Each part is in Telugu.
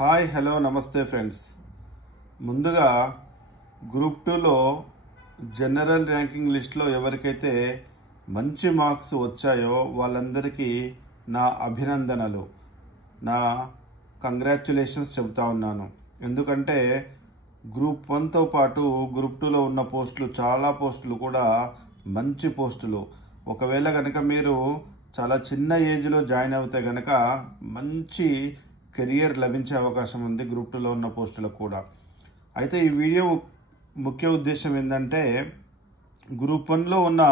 హాయ్ హలో నమస్తే ఫ్రెండ్స్. ముందుగా గ్రూప్ 2లో జనరల్ ర్యాంకింగ్ లిస్ట్లో ఎవరికైతే మంచి మార్క్స్ వచ్చాయో వాళ్ళందరికీ నా అభినందనలు, నా కంగ్రాచ్యులేషన్స్ చెబుతా ఉన్నాను. ఎందుకంటే గ్రూప్ 1తో పాటు గ్రూప్ 2లో ఉన్న పోస్టులు చాలా పోస్టులు కూడా మంచి పోస్టులు. ఒకవేళ కనుక మీరు చాలా చిన్న ఏజ్లో జాయిన్ అవుతే కనుక మంచి కెరియర్ లభించే అవకాశం ఉంది గ్రూప్ 2లో ఉన్న పోస్టులకు కూడా. అయితే ఈ వీడియో ముఖ్య ఉద్దేశం ఏంటంటే గ్రూప్ 1లో ఉన్న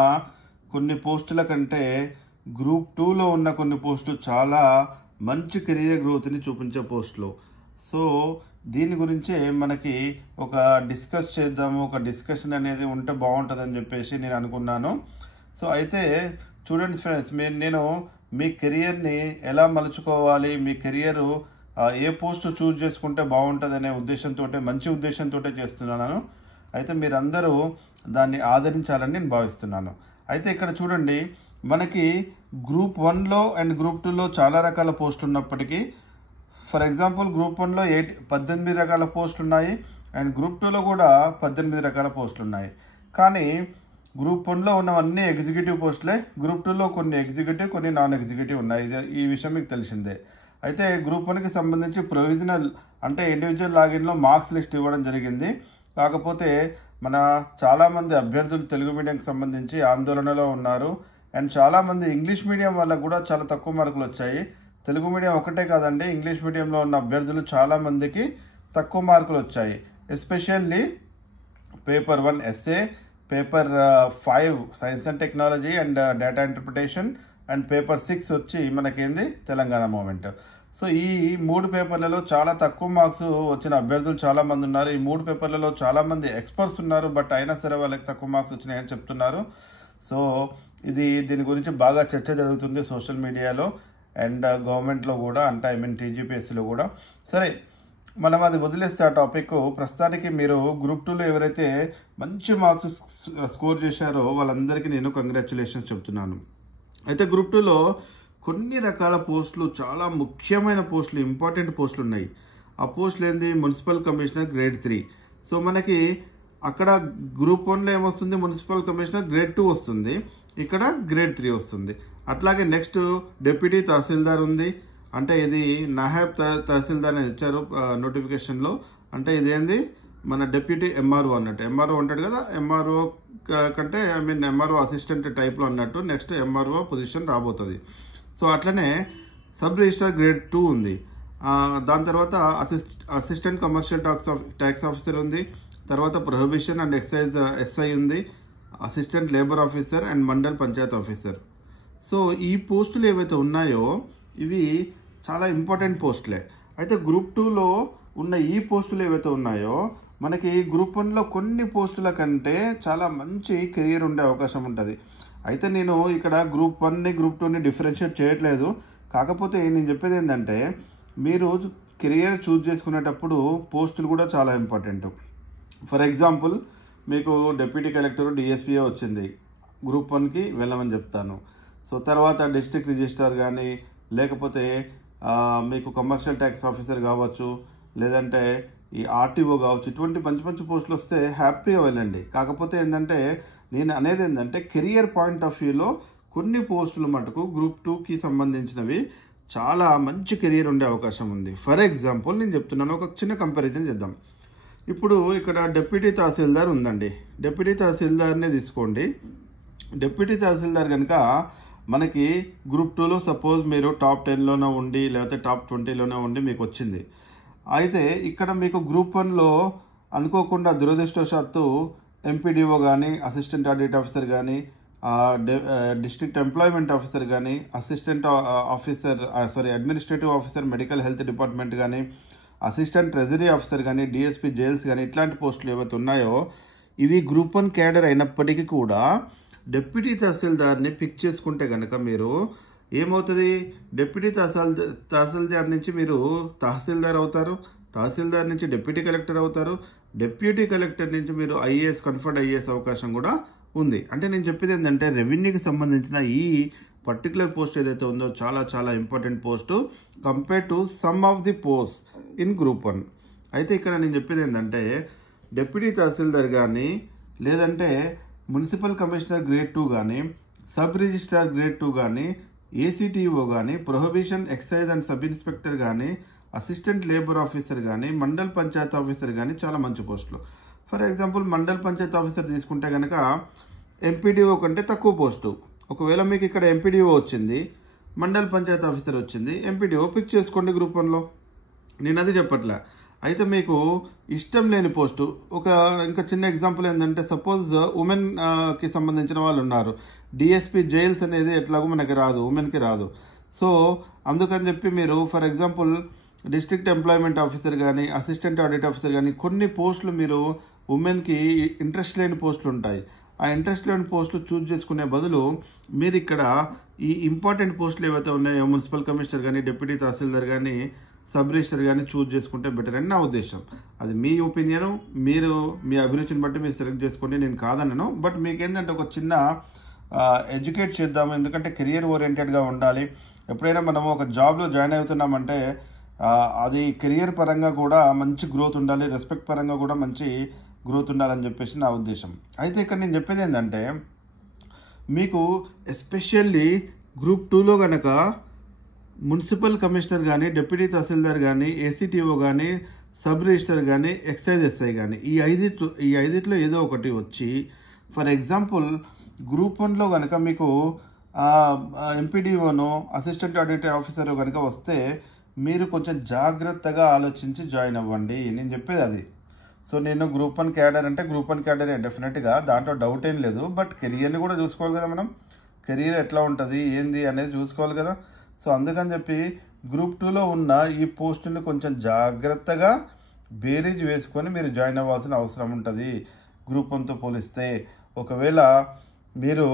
కొన్ని పోస్టుల కంటే గ్రూప్ 2లో ఉన్న కొన్ని పోస్టులు చాలా మంచి కెరియర్ గ్రోత్ని చూపించే పోస్టులు. సో దీని గురించే మనకి ఒక డిస్కస్ చేద్దాము, ఒక డిస్కషన్ అనేది ఉంటే బాగుంటుందని చెప్పేసి నేను అనుకున్నాను. సో అయితే చూడండి ఫ్రెండ్స్, నేను మీ కెరియర్ని ఎలా మలుచుకోవాలి, మీ కెరియరు ఏ పోస్ట్ చూస్ చేసుకుంటే బాగుంటుంది అనే ఉద్దేశంతో, మంచి ఉద్దేశంతో చేస్తున్నాను. అయితే మీరందరూ దాన్ని ఆదరించాలని నేను భావిస్తున్నాను. అయితే ఇక్కడ చూడండి, మనకి గ్రూప్ 1లో అండ్ గ్రూప్ 2లో చాలా రకాల పోస్టులు ఉన్నప్పటికీ, ఫర్ ఎగ్జాంపుల్ గ్రూప్ 1లో 18 రకాల పోస్టులు ఉన్నాయి అండ్ గ్రూప్ 2లో కూడా 18 రకాల పోస్టులు ఉన్నాయి. కానీ గ్రూప్ 1లో ఉన్నవన్నీ ఎగ్జిక్యూటివ్ పోస్టులే, గ్రూప్ 2లో కొన్ని ఎగ్జిక్యూటివ్, కొన్ని నాన్ ఎగ్జిక్యూటివ్ ఉన్నాయి. ఈ విషయం మీకు తెలిసిందే. అయితే గ్రూప్ 1కి సంబంధించి ప్రొవిజనల్ అంటే ఇండివిజువల్ లాగిన్లో మార్క్స్ లిస్ట్ ఇవ్వడం జరిగింది. కాకపోతే మన చాలామంది అభ్యర్థులు తెలుగు మీడియంకి సంబంధించి ఆందోళనలో ఉన్నారు అండ్ చాలామంది ఇంగ్లీష్ మీడియం వాళ్ళకు కూడా చాలా తక్కువ మార్కులు వచ్చాయి. తెలుగు మీడియం ఒకటే కాదండి, ఇంగ్లీష్ మీడియంలో ఉన్న అభ్యర్థులు చాలామందికి తక్కువ మార్కులు వచ్చాయి. Especially paper 1 SA, paper 5 science and technology and data interpretation and paper 6 వచ్చి మనకేంది తెలంగాణ మూమెంట్. సో ఈ 3 పేపర్లలో చాలా తక్కువ మార్క్స్ వచ్చిన అభ్యర్థులు చాలా మంది ఉన్నారు. ఈ 3 పేపర్లలో చాలా మంది ఎక్స్పర్ట్స్ ఉన్నారు, బట్ అయినా సరే వాళ్ళకి తక్కువ మార్క్స్ వచ్చినాయని చెప్తున్నారు. సో దీని గురించి బాగా చర్చ జరుగుతుంది సోషల్ మీడియాలో అండ్ గవర్నమెంట్లో కూడా, అంటే టీజీపీఎస్సీలో కూడా. సరే, మనం అది వదిలేస్తే ఆ టాపిక్. ప్రస్తుతానికి మీరు గ్రూప్ 2లో ఎవరైతే మంచి మార్క్స్ స్కోర్ చేశారో వాళ్ళందరికీ నేను కంగ్రాచ్యులేషన్స్ చెప్తున్నాను. అయితే గ్రూప్ 2లో కొన్ని రకాల పోస్టులు, చాలా ముఖ్యమైన పోస్టులు, ఇంపార్టెంట్ పోస్టులు ఉన్నాయి. ఆ పోస్టులు ఏంది? Municipal commissioner grade 3. సో మనకి అక్కడ గ్రూప్ 1లో ఏమొస్తుంది? మున్సిపల్ కమిషనర్ గ్రేడ్ 2 వస్తుంది, ఇక్కడ గ్రేడ్ 3 వస్తుంది. అట్లాగే నెక్స్ట్ డిప్యూటీ తహసీల్దార్ ఉంది. అంటే ఇది నాయబ్ తహసీల్దార్ అని ఇచ్చారు నోటిఫికేషన్లో. అంటే ఇదేంది? మన డిప్యూటీ ఎంఆర్ఓ అన్నట్టు. ఎంఆర్ఓ ఉంటాడు కదా, ఎంఆర్ఓ కంటే ఎంఆర్ఓ అసిస్టెంట్ టైప్లో అన్నట్టు నెక్స్ట్ ఎంఆర్ఓ పొజిషన్ రాబోతుంది. సో అట్లనే సబ్ రిజిస్ట్రార్ గ్రేడ్ 2 ఉంది. దాని తర్వాత అసిస్టెంట్ కమర్షియల్ ట్యాక్స్ ఆఫీసర్ ఉంది. తర్వాత ప్రొహిబిషన్ అండ్ ఎక్సైజ్ ఎస్ఐ ఉంది. Assistant labour officer and mandal panchayat officer. So ఈ పోస్టులు ఏవైతే ఉన్నాయో ఇవి చాలా ఇంపార్టెంట్ పోస్టులే. అయితే గ్రూప్ 2లో ఉన్న ఈ పోస్టులు ఏవైతే ఉన్నాయో మనకి గ్రూప్ 1లో కొన్ని పోస్టుల కంటే చాలా మంచి కెరియర్ ఉండే అవకాశం ఉంటుంది. అయితే నేను ఇక్కడ గ్రూప్ 1ని గ్రూప్ 2ని డిఫరెన్షియేట్ చేయట్లేదు. కాకపోతే నేను చెప్పేది ఏంటంటే మీరు కెరియర్ చూస్ చేసుకునేటప్పుడు పోస్టులు కూడా చాలా ఇంపార్టెంట్. ఫర్ ఎగ్జాంపుల్ మీకు డిప్యూటీ కలెక్టర్ డిఎస్పీఏ వచ్చింది, గ్రూప్ 1కి వెళ్ళమని చెప్తాను. సో తర్వాత డిస్ట్రిక్ట్ రిజిస్ట్రార్ కానీ, లేకపోతే మీకు కమర్షియల్ ట్యాక్స్ ఆఫీసర్ కావచ్చు, లేదంటే ఈ ఆర్టీఓ కావచ్చు, ఇటువంటి మంచి మంచి పోస్టులు వస్తే హ్యాపీగా వెళ్ళండి. కాకపోతే ఏంటంటే నేను అనేది ఏంటంటే కెరియర్ పాయింట్ ఆఫ్ వ్యూలో కొన్ని పోస్టులు మటుకు గ్రూప్ 2కి సంబంధించినవి చాలా మంచి కెరియర్ ఉండే అవకాశం ఉంది. ఫర్ ఎగ్జాంపుల్ నేను చెప్తున్నాను, ఒక చిన్న కంపారిజన్ చేద్దాం. ఇప్పుడు ఇక్కడ డిప్యూటీ తహసీల్దార్ ఉందండి. డిప్యూటీ తహసీల్దార్నే తీసుకోండి. డిప్యూటీ తహసీల్దార్ కనుక మనకి గ్రూప్ 2లో సపోజ్ మీరు టాప్ 10లోనే ఉండి లేకపోతే టాప్ 20లోనే ఉండి మీకు వచ్చింది. అయితే ఇక్కడ మీకు గ్రూప్ 1లో అనుకోకుండా దురదృష్టవశాత్తు ఎంపీడీఓ కానీ, అసిస్టెంట్ ఆడిట్ ఆఫీసర్ కానీ, డిస్ట్రిక్ట్ ఎంప్లాయ్మెంట్ ఆఫీసర్ కానీ, assistant officer administrative officer medical health department కానీ, అసిస్టెంట్ ట్రెజరీ ఆఫీసర్ కానీ, డిఎస్పీ జైల్స్ కానీ, ఇట్లాంటి పోస్టులు ఏవైతే ఉన్నాయో ఇవి గ్రూప్ 1 క్యాడర్ అయినప్పటికీ కూడా డిప్యూటీ తహసీల్దార్ని పిక్ చేసుకుంటే కనుక మీరు ఏమవుతుంది? డిప్యూటీ తహసీల్దార్ నుంచి మీరు తహసీల్దార్ అవుతారు, తహసీల్దార్ నుంచి డిప్యూటీ కలెక్టర్ అవుతారు, డిప్యూటీ కలెక్టర్ నుంచి మీరు ఐఏఎస్, కన్ఫర్డ్ ఐఏఎస్ అవకాశం కూడా ఉంది. అంటే నేను చెప్పేది ఏంటంటే రెవెన్యూకి సంబంధించిన ఈ పర్టికులర్ పోస్ట్ ఏదైతే ఉందో చాలా చాలా important post compare to some of the post. In group 1. అయితే ఇక్కడ నేను చెప్పేది ఏంటంటే డిప్యూటీ తహసీల్దార్ కానీ లేదంటే మున్సిపల్ కమిషనర్ గ్రేడ్ 2 కానీ సబ్ రిజిస్ట్రార్ గ్రేడ్ 2 కానీ ఏసీటీఓ కానీ prohibition excise and sub inspector కానీ అసిస్టెంట్ లేబర్ ఆఫీసర్ కానీ మండల్ పంచాయత్ ఆఫీసర్ కానీ చాలా మంచి పోస్టులు. For example mandal panchayat officer తీసుకుంటే కనుక ఎంపీడీఓ కంటే తక్కువ పోస్టు. ఒకవేళ మీకు ఇక్కడ ఎంపీడీఓ వచ్చింది, మండల్ పంచాయత్ ఆఫీసర్ వచ్చింది, ఎంపీడీఓ పిక్ చేసుకోండి గ్రూప్ 1లో. నేను అది చెప్పట్లే. అయితే మీకు ఇష్టం లేని పోస్టు ఇంకా చిన్న ఎగ్జాంపుల్ ఏంటంటే సపోజ్ ఉమెన్కి సంబంధించిన వాళ్ళు ఉన్నారు. డిఎస్పీ జైల్స్ అనేది ఎట్లాగో మనకి రాదు, ఉమెన్కి రాదు. సో అందుకని చెప్పి మీరు for example district employment officer కానీ అసిస్టెంట్ ఆడిట్ ఆఫీసర్ కానీ కొన్ని పోస్టులు మీరు ఉమెన్కి ఇంట్రెస్ట్ లేని పోస్టులు ఉంటాయి. ఆ ఇంట్రెస్ట్ లేని పోస్టులు చూజ్ చేసుకునే బదులు మీరు ఇక్కడ ఈ ఇంపార్టెంట్ పోస్టులు ఏవైతే ఉన్నాయో మున్సిపల్ కమిషనర్ కానీ డిప్యూటీ తహసీల్దార్ కానీ సబ్ రిజిస్టర్ కానీ చూజ్ చేసుకుంటే బెటర్ అని నా ఉద్దేశం. అది మీ ఒపీనియన్, మీరు మీ అభిరుచిని బట్టి మీరు సెలెక్ట్ చేసుకోండి, నేను కాదన్నాను. బట్ మీకేంటంటే ఒక చిన్న ఎడ్యుకేట్ చేద్దాము, ఎందుకంటే కెరియర్ ఓరియంటెడ్గా ఉండాలి. ఎప్పుడైనా మనము ఒక జాబ్లో జాయిన్ అవుతున్నామంటే అది కెరియర్ పరంగా కూడా మంచి గ్రోత్ ఉండాలి, రెస్పెక్ట్ పరంగా కూడా మంచి గ్రోత్ ఉండాలని చెప్పేసి నా ఉద్దేశం. అయితే ఇక్కడ నేను చెప్పేది ఏంటంటే మీకు ఎస్పెషల్లీ గ్రూప్ 2లో కనుక మున్సిపల్ కమిషనర్ కానీ డిప్యూటీ తహసీల్దార్ కానీ ఏసీటీఓ కానీ సబ్ రిజిస్టర్ కానీ ఎక్సైజ్ ఎస్ఐ కానీ ఈ ఐదిట్లో ఏదో ఒకటి వచ్చి ఫర్ ఎగ్జాంపుల్ గ్రూప్ 1లో కనుక మీకు ఎంపీడీఓనో అసిస్టెంట్ ఆడిట్ ఆఫీసర్ కనుక వస్తే మీరు కొంచెం జాగ్రత్తగా ఆలోచించి జాయిన్ అవ్వండి, నేను చెప్పేది అది. సో నేను గ్రూప్ 1 క్యాడర్ అంటే గ్రూప్ 1 క్యాడరే డెఫినెట్గా, దాంట్లో డౌట్ ఏం లేదు. బట్ కెరియర్ని కూడా చూసుకోవాలి కదా, మనం కెరియర్ ఎట్లా ఉంటుంది ఏంది అనేది చూసుకోవాలి కదా. సో అందుకని చెప్పి గ్రూప్ 2లో ఉన్న ఈ పోస్టుని కొంచెం జాగ్రత్తగా బేరీజ్ వేసుకొని మీరు జాయిన్ అవ్వాల్సిన అవసరం ఉంటుంది గ్రూప్ 1తో పోలిస్తే. ఒకవేళ మీరు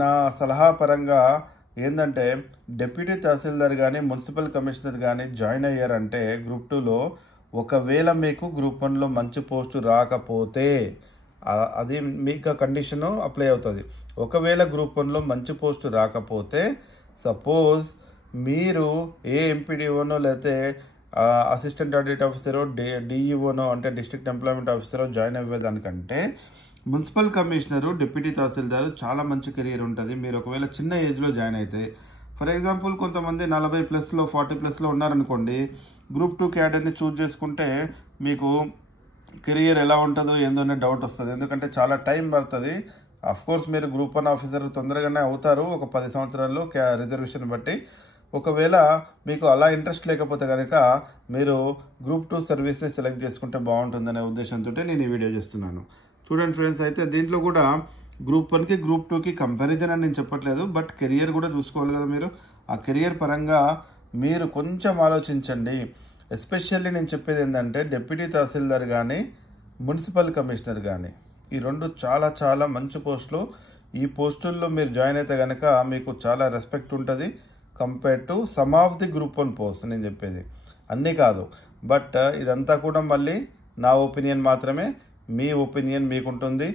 నా సలహా పరంగా ఏంటంటే డిప్యూటీ తహసీల్దార్ కానీ మున్సిపల్ కమిషనర్ కానీ జాయిన్ అయ్యారంటే గ్రూప్ 2లో ఒకవేళ మీకు గ్రూప్ 1లో మంచి పోస్టు రాకపోతే అది మీకు కండిషన్ అప్లై అవుతుంది. ఒకవేళ గ్రూప్ 1లో మంచి పోస్టు రాకపోతే సపోజ్ మీరు ఏ ఎంపీడీఓనో లేకపోతే అసిస్టెంట్ ఆడిట్ ఆఫీసరో డిఈఓనో అంటే డిస్ట్రిక్ట్ ఎంప్లాయ్మెంట్ ఆఫీసరో జాయిన్ అయ్యేదానికంటే మున్సిపల్ కమిషనరు డిప్యూటీ తహసీల్దారు చాలా మంచి కెరీర్ ఉంటుంది. మీరు ఒకవేళ చిన్న ఏజ్లో జాయిన్ అయితే ఫర్ ఎగ్జాంపుల్ కొంతమంది 40+లో 40+లో ఉన్నారనుకోండి, గ్రూప్ 2 క్యాడర్ని చూజ్ చేసుకుంటే మీకు కెరియర్ ఎలా ఉంటుందో ఏందో అనే డౌట్ వస్తుంది. ఎందుకంటే చాలా టైం పడుతుంది. కోర్స్ మీరు గ్రూప్ 1 ఆఫీసర్ తొందరగానే అవుతారు ఒక 10 సంవత్సరాల్లో రిజర్వేషన్ బట్టి. ఒకవేళ మీకు అలా ఇంట్రెస్ట్ లేకపోతే కనుక మీరు గ్రూప్ 2 సర్వీస్ని సెలెక్ట్ చేసుకుంటే బాగుంటుందనే ఉద్దేశంతో నేను ఈ వీడియో చేస్తున్నాను. చూడండి ఫ్రెండ్స్, అయితే దీంట్లో కూడా గ్రూప్ 1కి గ్రూప్ 2కి కంపారిజన్ అని నేను చెప్పట్లేదు, బట్ కెరియర్ కూడా చూసుకోవాలి కదా మీరు. ఆ కెరియర్ పరంగా మీరు కొంచెం ఆలోచించండి. ఎస్పెషల్లీ నేను చెప్పేది ఏంటంటే డిప్యూటీ తహసీల్దార్ కానీ మున్సిపల్ కమిషనర్ కానీ ఈ రెండు చాలా చాలా మంచి పోస్టులు. ఈ పోస్టుల్లో మీరు జాయిన్ అయితే కనుక మీకు చాలా రెస్పెక్ట్ ఉంటుంది compare to some of the group 1 post. నేను చెప్పేది అన్నీ కాదు, బట్ ఇదంతా కూడా మళ్ళీ నా ఒపీనియన్ మాత్రమే. మీ ఒపీనియన్ మీకుంటుంది.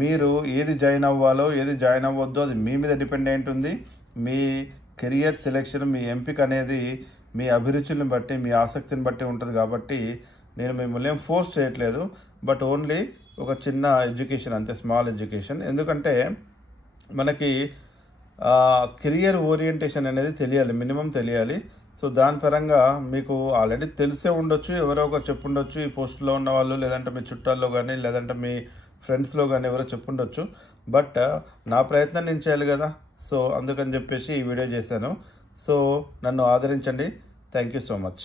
మీరు ఏది జాయిన్ అవ్వాలో ఏది జాయిన్ అవ్వద్దో అది మీ మీద డిపెండ్ అయి ఉంటుంది. మీ కెరియర్ సెలెక్షన్, మీ ఎంపిక అనేది మీ అభిరుచులను బట్టి మీ ఆసక్తిని బట్టి ఉంటుంది. కాబట్టి నేను మిమ్మల్ని ఏం ఫోర్స్ చేయట్లేదు, బట్ ఓన్లీ ఒక చిన్న ఎడ్యుకేషన్ అంతే, స్మాల్ ఎడ్యుకేషన్. ఎందుకంటే మనకి కెరియర్ ఓరియంటేషన్ అనేది తెలియాలి, మినిమం తెలియాలి. సో దాని పరంగా మీకు ఆల్రెడీ తెలిసే ఉండొచ్చు, ఎవరో ఒకరు చెప్పుండొచ్చు ఈ పోస్టులో ఉన్న వాళ్ళు, లేదంటే మీ చుట్టాల్లో కానీ లేదంటే మీ ఫ్రెండ్స్లో కానీ ఎవరో చెప్పుండొచ్చు. బట్ నా ప్రయత్నం నేను చేయాలి కదా. సో అందుకని చెప్పేసి ఈ వీడియో చేశాను. సో నన్ను ఆదరించండి. Thank you so much.